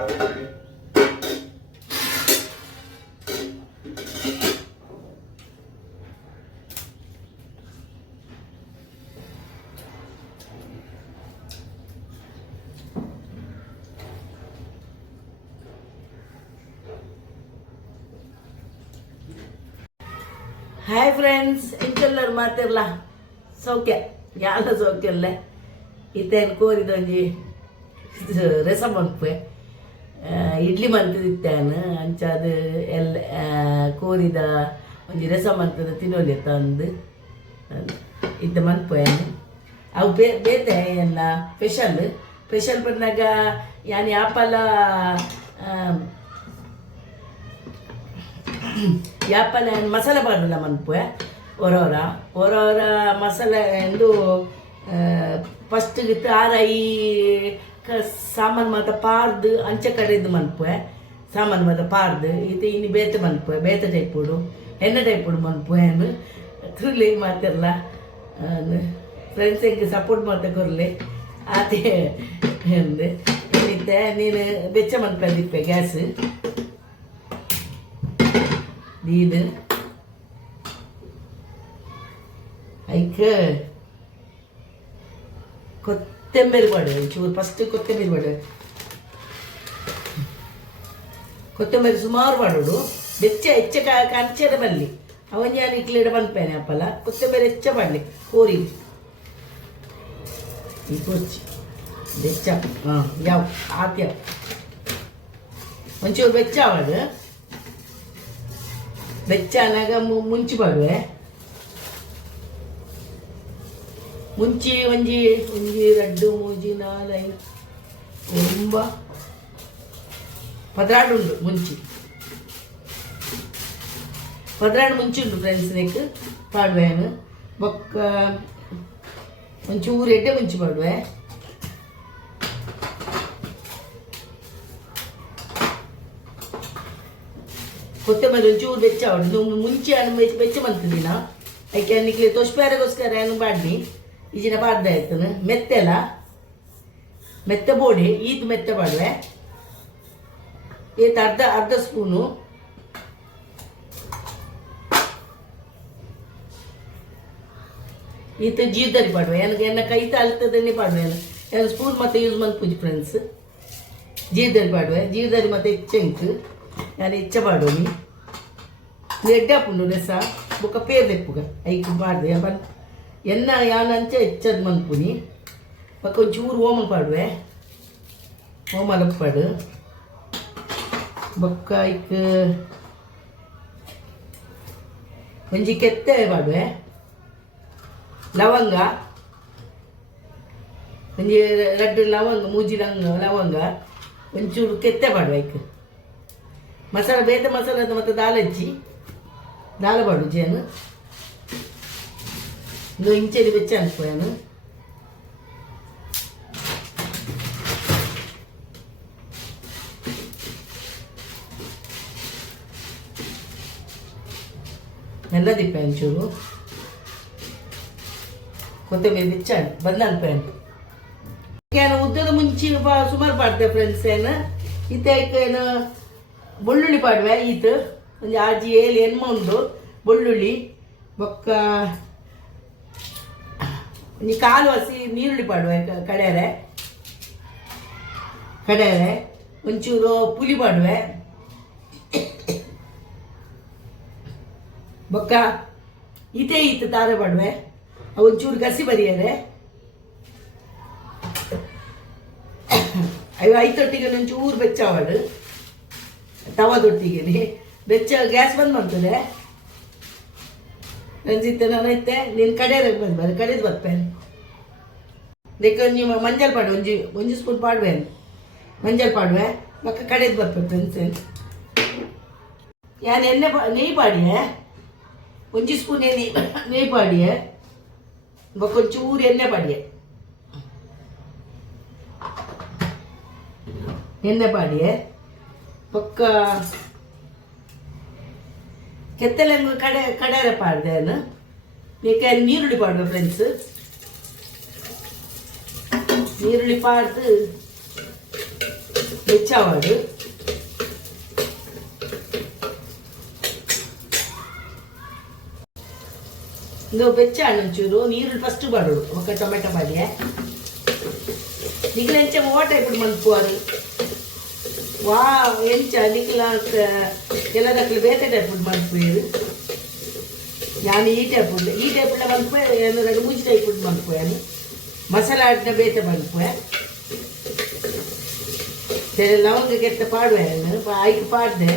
Hi friends, ಇಂಚೆಲ್ಲರು ಮಾತಿರಲ್ಲ ಸೌಖ್ಯ ಯಾಲ ಸೌಖ್ಯ ಅಲ್ಲ. ಇತ್ತೇನು ಕೋರಿದೊಂಜಿ ರಸಮ್ ಅನ್ಪೆ ಇಡ್ಲಿ ಮಂತದಿತ್ತಾನು ಅಂಚಾದ ಎಲ್ಲ ಕೋರಿದ ಒಂಜಿ ರಸಮ್ ಅಂತದ ತಿನ್ನೋಲಿ ತಂದು ಇದ್ದ ಮನ್ಪೇನು ಅವು ಬೇತೆ ಎಲ್ಲ ಸ್ಪೆಷಲ್ ಬಂದಾಗ ಯಾನಿ ಆಪಲ ಯಾಪನ ಮಸಾಲೆ ಪಾಡಲ್ಲ ಮನ್ಪೆ ಒರವರ ಮಸಾಲೆ ಎಂದು ಫಸ್ಟ್ ಗಿತ್ತು ಆರೈ ಸಾಮಾನು ಮಾತ ಪಾರ್ದು ಅಂಚೆ ಕಡೆದು ಮನ್ಪೆ ಸಾಮಾನು ಮಾತ ಪಾರ್ದು ಇದು ಇನ್ನು ಬೇತೆ ಮನ್ಪೆ ಬೇತೆ ಟೈಪುಡು ಎಣ್ಣೆ ಟೈಪುಡು ಮನ್ಪೆ ಏನು ತುರ್ಲಿ ಮಾತಿರಲ್ಲ ಫ್ರೆಂಡ್ಸ್ ಹೆಂಗೆ ಸಪೋರ್ಟ್ ಮಾಡ್ತಾ ಕೊರ್ಲಿ ಅದೇ ಎಂದು ಏನಿತ್ತೆ ನೀನು ಬೆಚ್ಚ ಮನ್ಪೆ ದಿಪ್ಪೆ ಗ್ಯಾಸ್ ಇದು ಐಕೆ ಕೊತ್ತಂಬರಿ ಬಾಡು ಚೂರು ಫಸ್ಟ್ ಕೊತ್ತಂಬರಿ ಬಾಡು ಕೊತ್ತಂಬರಿ ಸುಮಾರು ಬಾಡೋಡು ಹೆಚ್ಚ ಕಂಚದ ಬಲ್ಲಿ ಅವನ್ ನಾನು ಇಟ್ಲಿಡ ಬಂದ್ಪೇನೆ ಅಪ್ಪಲ್ಲ ಕೊತ್ತಂಬರಿ ಹೆಚ್ಚ ಬಾಡಲಿ ಕೋರಿ ಈ ಕೊಚ್ಚಿ ಬೆಚ್ಚ ಯಾವ ಆತ್ಯ ಒಂಚೂರು ಬೆಚ್ಚ ಬಾಡು ಬೆಚ್ಚನಾಗ ಮುಂಚಿ ಬಾಡುವೆ ಮುಂಚಿ ಒಂಜಿ ರಡ್ಡು ಮೂಜಿ ನಾಲೈ ತುಂಬ ಪದ್ರಾಡು ಉಂಡು ಮುಂಚಿ ಪದ್ರಾಡು ಮುಂಚಿ ಉಂಡು ಫ್ರೆಂಡ್ಸ್ ನೆಕ್ ಪಾಡುವೆನು ಬೊಕ್ಕ ಒಂಚೂರು ಎಡ್ಡೆ ಮುಂಚಿ ಪಾಡುವೆ ಕೊತ್ತಂಬರಿ ಒಂಚೂರು ಬೆಚ್ಚ ಅವಡು ಮುಂಚೆ ಬೆಚ್ಚ ಬಂತದಿನ ಐಕೆ ಅನ್ನಿಕ್ಲಿ ತೊಷ್ಪೇರಗೋಸ್ಕರ ಏನು ಬಾಡ್ನಿ ಈಜಿನ ಬಾಡ್ದ ಆಯ್ತನು ಮೆತ್ತೆಲ್ಲ ಮೆತ್ತೆ ಬೋಡಿ ಈದ್ ಮೆತ್ತೆ ಬಾಡುವೆ ಈತ ಅರ್ಧ ಸ್ಪೂನು ಈತ ಜೀರ್ದರಿ ಪಾಡುವೆ ನನಗೆ ಎನ್ನ ಕೈ ತಾಳ್ತದನ್ನೇ ಪಾಡುವೆ ಏನು ಸ್ಪೂನ್ ಮತ್ತೆ ಯೂಸ್ ಮಾಡಿ ಪೂಜಿ ಫ್ರೆಂಡ್ಸ್ ಜೀರ್ದರಿ ಪಾಡುವೆ ಜೀರ್ದರಿ ಮತ್ತೆ ಚೆಂಕ್ ನಾನು ಇಚ್ಛ ಪಾಡೋನಿ ಎಡ್ಡೆ ಹಾಕೊಂಡು ರಸ ಬೊಕ್ಕ ಪೇರ್ ತೆಪ್ಪುಗ ಐಕ್ ಮಾಡಿದೆ ಬನ್ ಎನ್ನ ಯಾನಂಚ ಹೆಚ್ಚದ ಮನ್ಪುನಿ ಬೊಕ್ಕ ಒಂಚೂರು ಓಮ ಪಾಡುವೆ ಓಮಲ ಪಾಡು ಬೊಕ್ಕ ಐಕ್ ಒಂಜಿ ಕೆತ್ತೆ ಪಾಡುವೆ ಲವಂಗ ಒಂಜಿ ರಡ್ಡು ಲವಂಗ ಮೂಜಿ ಲವಂಗ ಒಂಚೂರು ಕೆತ್ತೆ ಪಾಡುವೆ ಐಕ್ ಮಸಾಲ ಬೇತೆ ಮಸಾಲದ ಮತ್ತು ದಾಲ ಪಾಡು ಜೇನು ಇನ್ನು ಇಂಚೆಲಿ ಬೆಚ್ಚ ಅನ್ಕೋಯನು ಎಲ್ಲ ದಿಪ್ಪೆ ಒಂಚೂರು ಕೊತ್ತಂಬರಿ ಬೆಚ್ಚ ಬಂದ ಅನ್ಪೇನು ಏನು ಉದ್ದದ ಮುಂಚೆ ಸುಮಾರು ಪಾಡ್ದೆ ಫ್ರೆಂಡ್ಸ್ ಏನು ಏನು ಬೆಳ್ಳುಳ್ಳಿ ಪಾಡುವೆ ಈತು ಒಂದು ಆಜಿ ಏಳು ಎಣ್ಮ ಉಂಡು ಬೆಳ್ಳುಳ್ಳಿ ಬೊಕ್ಕ ಒಂಜಿ ಕಾಲು ಹಸಿ ನೀರುಳ್ಳಿ ಪಾಡುವೆ ಕಡೆಯರೆ ಒಂಚೂರು ಪುಲಿ ಪಾಡುವೆ ಬೊಕ್ಕ ಈತು ತಾರೆ ಪಾಡುವೆ ಒಂಚೂರು ಗಸಿ ಬರಿಯರೆ ಅಯ್ಯೋ ಐತೊಟ್ಟಿಗೆ ಒಂಚೂರು ಬೆಚ್ಚವಾಡು ತವದೊಟ್ಟಿಗೆ ಬೆಚ್ಚ ಗ್ಯಾಸ್ ಬಂದ್ ಮಾಡ್ತದೆ ರಂಜಿತ್ತೆ ನಾನೈತೆ ನೀನು ಕಡೆಯದಾಗ ಬಂದು ಕಡೆದು ಬರ್ಪೇನೆ ದೇಕ ನೀವು ಮಂಜಲ್ ಪಾಡು ಒಂಜಿ ಸ್ಪೂನ್ ಪಾಡುವೆ ಮಂಜಲ್ ಪಾಡುವೆ ಬೊಕ್ಕ ಕಡೆದು ಬರ್ಪೆ ಫ್ರೆಂಡ್ಸ್ ಯಾನ್ ಎಣ್ಣೆ ನೆಯ್ ಪಾಡಿಯೆ ಒಂಜಿ ಸ್ಪೂನ್ ನೆಯ್ ಪಾಡಿಯೆ ಬೊಕ್ಕ ಒಂಚೂರು ಎಣ್ಣೆ ಪಾಡಿಯೆ ಎಣ್ಣೆ ಪಾಡಿಯೆ ಬೊಕ್ಕ ಕೆತ್ತಲೆಂಗು ಕಡೆಯರೆ ಪಾಡ್ದೇನು ಏಕೆ ನೀರುಳ್ಳಿ ಪಾಡುವೆ ಫ್ರೆಂಡ್ಸ್ ನೀರುಳ್ಳಿ ಪಾಡ್ದು ಬೆಚ್ಚಾವಾಡು ಇದು ಬೆಚ್ಚಾಡು ಒಂಚೂರು ನೀರು ಫಸ್ಟ್ ಬಾಡೋಡು ఒక ಟೊಮೆಟೊ ಬಾಡಿಯೆ ನಿಖಿಲ ಎಂಚ ಓಟ ఇప్పుడు ಮನ್ಪುವಾರು ವಾ ಎಂಚ ನಿಖಿಲ ಕೆಲದಕ್ಕಲು ಬೇತೆ ಟೈಪುಡು ಮನ್ಪುಯರು ನಾನು ಈ ಟೈಪುಲ್ಲ ಮನ್ಪುವೆ ಏನು 2-3 ಟೈಪುಡು ಮನ್ಪುವೆನು ಮಸಾಲ ಆಡಿನ ಬೇತೆ ಮನ್ಪುವೆ ಲವಂಗ ಕೆತ್ತ ಪಾಡುವೆ ಆಯ್ಕೆ ಪಾಡ್ದೆ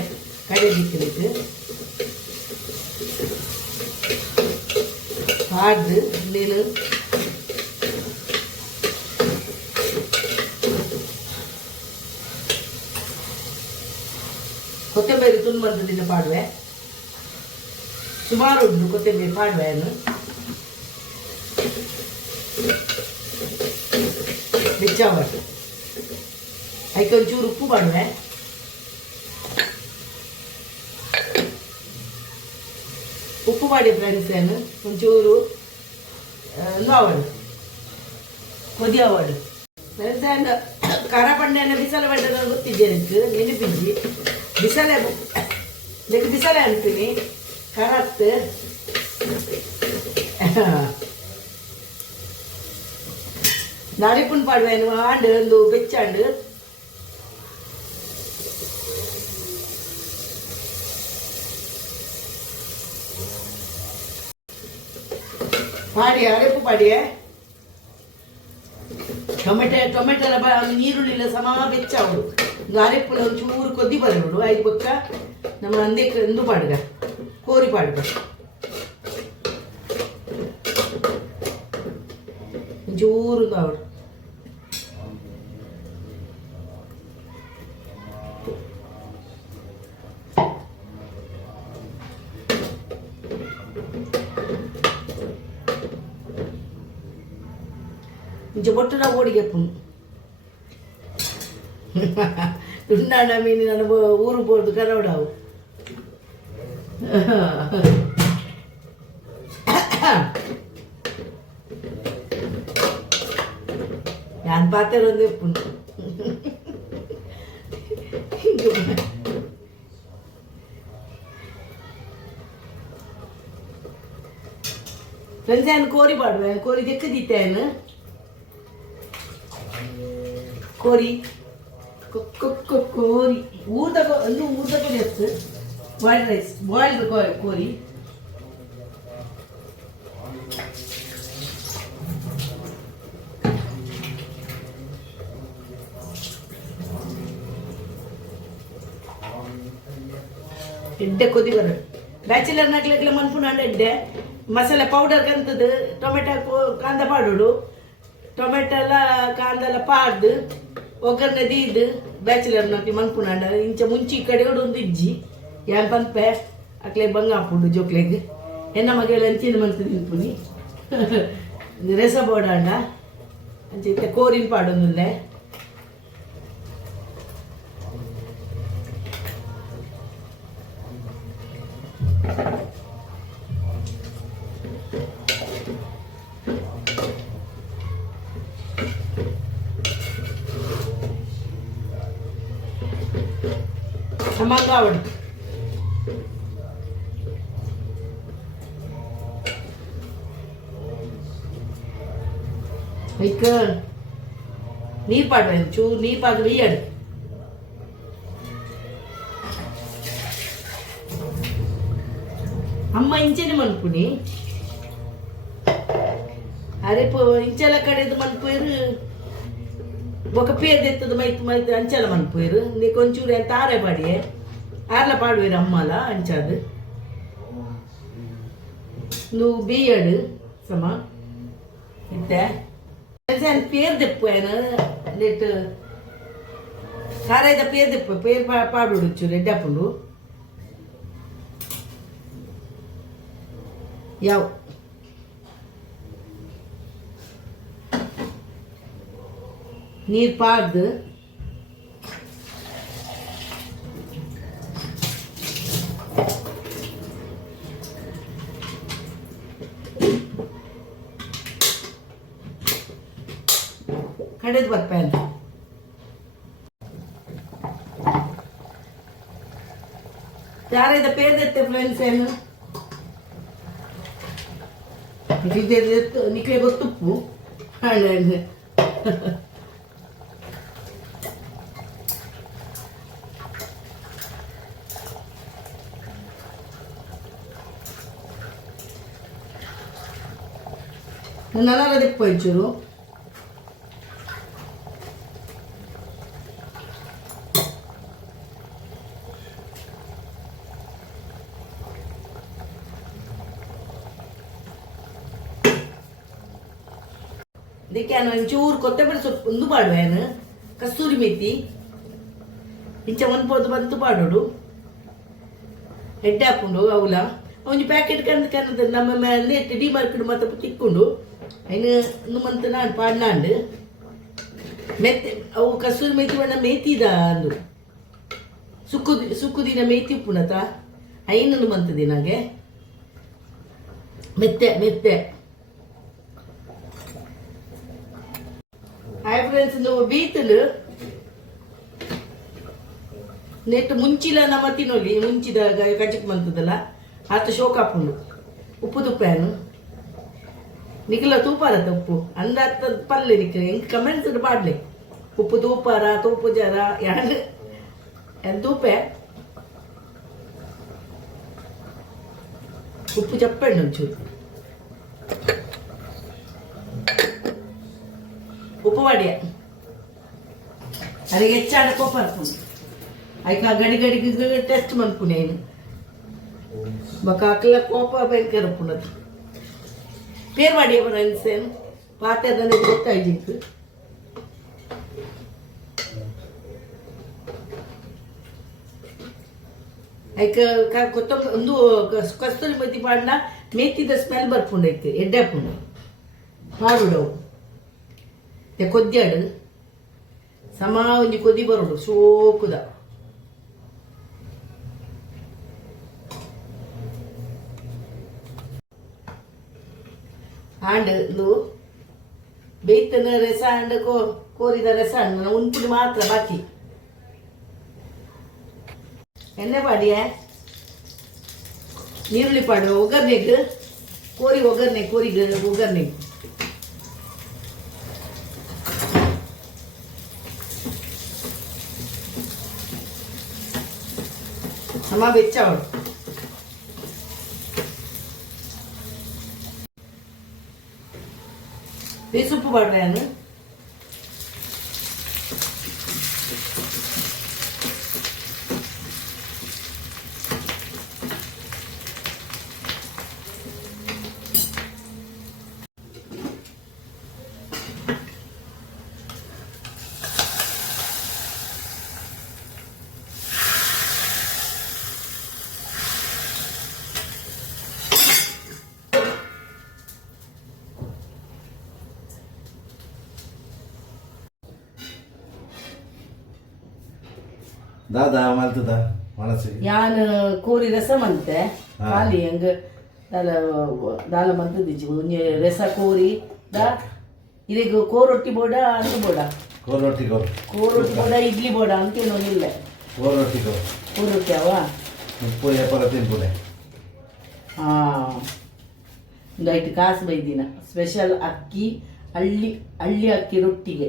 ಕಡೆ ದಿಕ್ಕಲಿಕ್ಕೆ ಪಾಡ್ದು ನೀನು ಕೊತ್ತಂಬರಿ ತುಂಡು ನಿನ್ನ ಪಾಡುವೆ ಸುಮಾರು ಉಂಟು ಕೊತ್ತಂಬರಿ ಪಾಡುವೆಯನ್ನು ಬೆಚ್ಚಾವಟ್ಟು ಅದಕ್ಕೆ ಒಂಚೂರು ಉಪ್ಪು ಮಾಡುವೆ ಉಪ್ಪು ಮಾಡಿ ಫ್ರೆಂಡ್ಸ್ ಏನು ಒಂಚೂರು ಆವಾಡು ಕೊದಿ ಆವಾಡು ಫ್ರೆಂಡ್ಸ್ ಏನು ಖಾರ ಪಂಡೆನ ಬಿಸಲ ಬಡ್ಡ ಗೊತ್ತಿದ್ದೆ ನನಗೆ ನೆನಪಿದ್ದಿ ಬಿಸಲೆ ನನಗೆ ಬಿಸಲೆ ಅಂತೀನಿ ಖಾರತ್ತು ನಾಳಿಪುಣ್ ಪಾಡುವೇನು ಆಂಡು ಒಂದು ಬೆಚ್ಚಾಂಡು ಪಾಡಿಯ ಅರೆಪ್ಪು ಪಾಡಿಯ ಟೊಮೆಟೊಲ ನೀರುಳ್ಳಿಲ್ಲ ಸಮ ಬೆಚ್ಚಾವಡು ಒಂದು ಅರೆಪ್ಪುಲ ಒಂಚೂರು ಕೊದ್ದಿ ಬರೋಡು ಐದು ಪಕ್ಕ ನಮ್ಮ ಅಂದೆ ಎಂದು ಪಾಡ್ಗ ಕೋರಿ ಪಾಡ್ಗ ಒಂಚೂರು ಅವಡು ఇంచ పొట్టున ఓడిగెప్పును ఉన్నాడా మీని నన్ను ఊరు పోదు కనవడావు ഞാൻ പാത്രം എപ്പുന്നു ಫ್ರೆಂಡ್ಸ್ ಏನು ಕೋರಿ ಪಾಡುವೆ ಕೋರಿ ತೆಕ್ಕದಿತ್ತೇನು ಕೋರಿ ಕೋರಿ ಊರ್ದ ಎತ್ತು ಬಾಯ್ಲ್ಡ್ ರೈಸ್ ಬಾಯ್ಲ್ಡ್ ಕೋರಿ ಎಡ್ಡೆ ಕೊದಿ ಬರ ಬ್ಯಾಚುಲರ್ ನಕ್ಲೆಗ್ಲೆ ಮನ್ಪುನಾಂಡ ಎಡ್ಡೆ ಮಸಾಲೆ ಪೌಡರ್ ಕಂತದ್ದು ಟೊಮೆಟೊ ಕಾಂದ ಪಾಡೋಡು ಟೊಮೆಟೊ ಎಲ್ಲ ಕಾಂದೆಲ್ಲ ಪಾಡ್ದು ಒಗ್ಗರಣೆ ದೀದು ಬ್ಯಾಚುಲರ್ ನಟಿ ಮನ್ಪುನಾಂಡ ಇಂಚ ಮುಂಚಿ ಕಡೆ ಒಂದು ಇಜ್ಜಿ ಯಾನ್ ಪಂಪೆ ಅಕ್ಲೆ ಬಂಗ ಹಾಪುಡು ಜೋಕ್ಲೆಗ್ ಎನ್ನ ಮಗಳು ಅಂಚಿನ ಮಂತ್ ನಿಂಪುನಿ ರೆಸ ಬೋಡಾಂಡ ಅಂಚೆ ಕೋರಿನ ಪಾಡೊಂದುಲ್ಲೆ మంగావడు ఇక నీరు పాడవేను చూరు నీరు పాడు వేయాడు అమ్మ ఇంచని మనుకుని అరే ఇంచెల కడేది మనిపోయారు ఒక పేరు తెత్తది మైతు అంచెల మనిపోయారు నీ కొంచెం ఎంత ఆరే పాడియే ఆర్ల పాడువేరు అమ్మాల అంచాదు నువ్వు బియ్యాడు సమ ఇంతే పేరు తెప్పాను నెట్ సారైతే పేరు తెప్ప పేరు పాడుచ్చు రెడ్డప్పుడు యావ్ ನೀರು ಪಾಡ್ದು ಕಡೆದು ಬರ್ಪೇನು ಯಾರದ ಪೇರ್ದತ್ತೆ ಫ್ರೆಂಡ್ಸ್ ಏನು ನಿಕ್ಲೆ ಗೊತ್ತುಪ್ಪು ಹಣ್ಣು ನನಗೆ ದೆಪ್ಪ ಇಚ್ಚರು ಇದಕ್ಕೆ ಒಂಚೂರು ಕೊತ್ತಂಬರಿ ಸೊಪ್ಪು ಒಂದು ಪಾಡುವೇನು ಕಸ್ತೂರಿ ಮೆಥಿ ಇಂಚ ಒಂದು ಪೊದ್ದು ಬಂತು ಪಾಡೋಡು ಎಡ್ಡೆ ಹಾಕೊಂಡು ಅವಲ ಒಂಜಿ ಪ್ಯಾಕೆಟ್ ಕನ್ನದ ನಮ್ಮ ಮೇಲೆ ಡಿ ಮಾರ್ಕೆಟ್ ಮತ್ತೆ ತಿಕ್ಕೊಂಡು ಅಯ್ನ ಮಂತ್ ನಾನು ಪಾಡ್ನಾಂಡು ಮೆತ್ತೆ ಅವು ಕಸ್ತೂರಿ ಮೆಥಿ ಬಣ್ಣ ಮೇತಿದ ಅಂದು ಸುಕ್ಕುದಿನ ಮೇತಿ ಉಪ್ಪುನತ ಐನೊಂದು ಮಂತ್ ದಿನಾಗೆ ಮೆತ್ತೆ ಮೆತ್ತೆ ಹಾಯ್ ಫ್ರೆಂಡ್ಸ್ ನೀವು ಬೀತಲು ನೆಟ್ಟು ಮುಂಚಿಲ ನಮ್ಮ ತಿನ್ನೋಲಿ ಮುಂಚಿದ ಕಚಕ್ ಮಂತದಲ್ಲ ಆತ ಶೋಕ ಹಾಕೊಂಡು ಉಪ್ಪು ತುಪ್ಪನು ನಿಖಿಲ ತೂಪಾರತ್ತ ಉಪ್ಪು ಅಂದ ಪಲ್ಲೆ ನಿಖಿಲ ಹೆಂಗೆ ಕಮೆಂಟ್ಸ್ ಪಾಡ್ಲೆ ಉಪ್ಪು ತೂಪಾರ ತೂಪು ಜರ ಎರಡು ತೂಪೆ ಉಪ್ಪು ಚಪ್ಪಣ್ಣು ಒಂಚೂರು ಉಪ್ಪು ಮಾಡಿಯ ಅದಕ್ಕೆ ಹೆಚ್ಚಾಡ ಕೋಪ ಹಾಕೊಂಡು ಆಯ್ಕೆ ಗಡಿ ಗಡಿಗೆ ಟೆಸ್ಟ್ ಮಾಡ್ಪುಣೆ ಏನು ಬಕ ಅಕ್ಲ ಕೋಪ ಭಯಂಕರ ಪುನದು ಪೇರ್ ಮಾಡಿಯ ಫ್ರೆಂಡ್ಸ್ ಏನು ಪಾತ್ರದ ಗೊತ್ತಾಯ್ತು ಆಯ್ಕೆ ಕೊತ್ತಂಬರಿ ಒಂದು ಕಸ್ತೂರಿ ಮೆಥಿ ಪಾಡ್ನ ಮೇತಿದ ಸ್ಮೆಲ್ ಬರ್ಪುಂಡೈತೆ ಎಡ್ಡೆ ಹಾಕೊಂಡು ಮಾಡುಡವು ಕೊದ್ಯಾಡು ಸಮ ಒಂಜಿ ಕೊದಿ ಬರೋಡು ಸೋಕುದ ಆಂಡ್ ಇದು ಬೇಯ್ತನ ರಸ ಅಂಡ್ ಕೋರಿದ ರಸ ಹಣ್ಣು ಉಂಪುಡಿ ಮಾತ್ರ ಬಾಕಿ ಎಣ್ಣೆ ಪಾಡಿಯ ನೀರುಳ್ಳಿ ಪಾಡು ಒಗ್ಗರ್ನೆಗ್ ಕೋರಿ ಒಗ್ಗರ್ನೆ ಕೋರಿಗೆ ಒಗ್ಗರ್ನೆ ಸಮ ಬೆಚ್ಚವಳು ಬೇಸುಪ್ಪು ಪಾಡ್ರೆ ನಾನು ದಾದಾ ಮಲ್ತದ ಮನಸ್ಸಿಗೆ ಯಾನ್ ಕೋರಿ ರಸ ಮಂತೆ ಖಾಲಿ ಹಂಗ ದಾಲ ಮಂತದಿಜ್ಜಿ ಒಂಜಿ ರಸ ಕೋರಿ ದಾ ಇದಕ್ಕೆ ಕೋರೊಟ್ಟಿ ಬೋಡ ಅಂದು ಬೋಡ ಕೋರೊಟ್ಟಿ ಬೋಡ ಇಡ್ಲಿ ಬೋಡ ಅಂತೇನೋನಿಲ್ಲ ಕೋರೊಟ್ಟಿ ಅವ ಉಪ್ಪು ಎಪ್ಪರ ತಿನ್ಪುಡೆ ಒಂದು ಐದು ಕಾಸು ಬೈದಿನ ಸ್ಪೆಷಲ್ ಅಕ್ಕಿ ಹಳ್ಳಿ ಅಕ್ಕಿ ರೊಟ್ಟಿಗೆ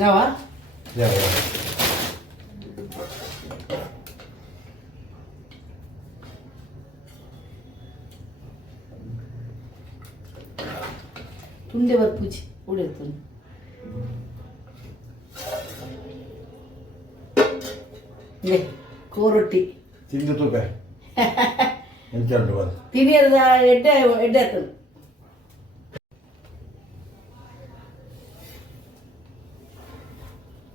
ಯಾವ ತುಂಡೆ ಬರ್ಪೂಜಿ ಉಳಿತು ಕೋರೊಟ್ಟಿ ತಿಂದು ತೂಕ ಎಂಚ ತಿನಿಯದ ಎಡ್ಡೆ ಎಡ್ಡೆ